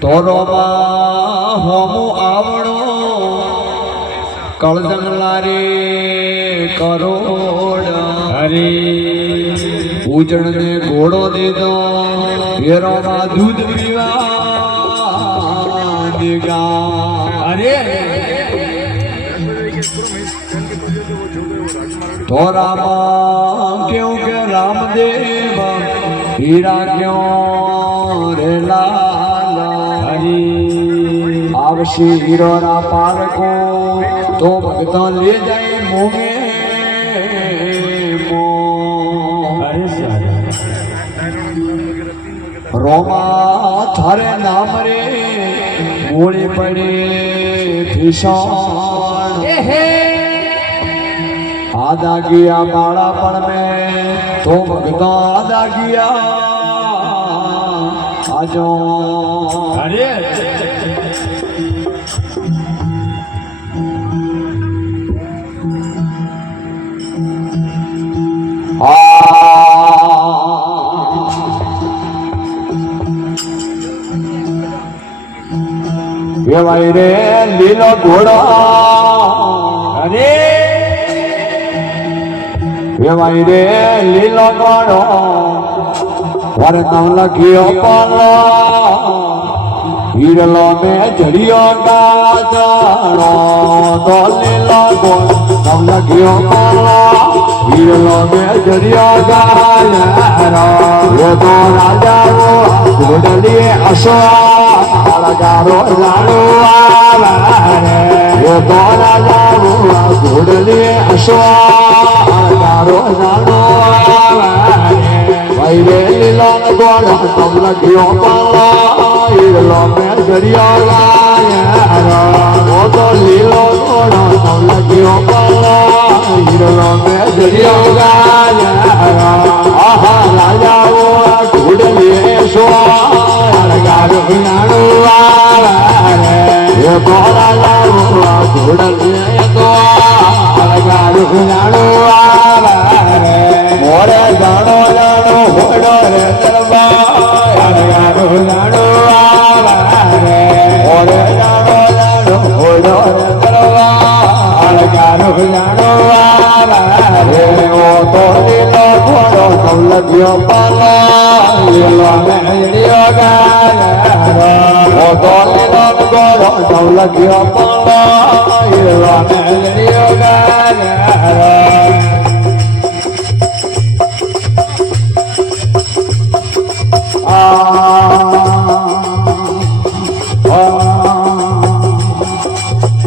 તોરોમાં હોમો આવડો કળજન લારે કરોડ હરે પૂજણ ને ઘોડો દીધો ઘેરોમાં દૂધ પીવા દીગા અરે તોરામાં કેવું કે રામદેવ હીરા ક્યો રે લાલા હરી આવશે હીરો ના પારકો તો ભગતો લે જાય મોમે મો અરે સારા રોમા થારે નામ રે મૂળી પડે ભીષણ આદા ગયા બાળા પણ મેં તો ભગતો આદા ગયા આજો અરે વેવાય રે લીલો ઘોડો અરે વેવાય રે લીલો ઘોડો વરનામ લખ્યો પાલો હીરલો મે જડિયો ગાદણો તો લીલો ઘોડો નામ લખ્યો પાલો હીરલો મે જડિયો ગાદણો એ તો રાજાઓ ઘોડલીએ અસવા ગારો જાણો આવે એ તો રાજાઓ ઘોડલીએ અસવા ગારો જાણો આવે ભાઈ રે લીલો ગોળો તમ લખ્યો પાલો હીરલો મે જડિયો ગાદણો તો લીલો ઘોડો તમ લખ્યો પાલો હીરલો મે જડિયો ગાદણો આહા રાજાઓ ઘોડલીએ અસવા ગારો જાણો આવે એ તો રાજાઓ ઘોડલીએ તો ગારો જાણો આવે મોરે જાણો જાણો ઘોડો રે દરબાર ગારો જાણો આવે મોરે જાણો જાણો ઘોડો રે દરબાર ગારો જાણો આવે ઓ તો લીલો ઘોડો તમ લખ્યો પાલો લીલો મે જડિયો ગાદણો ઓ તો લીલો ઘોડો તમ લખ્યો પાલો લીલો મે જડિયો ગાદણો આ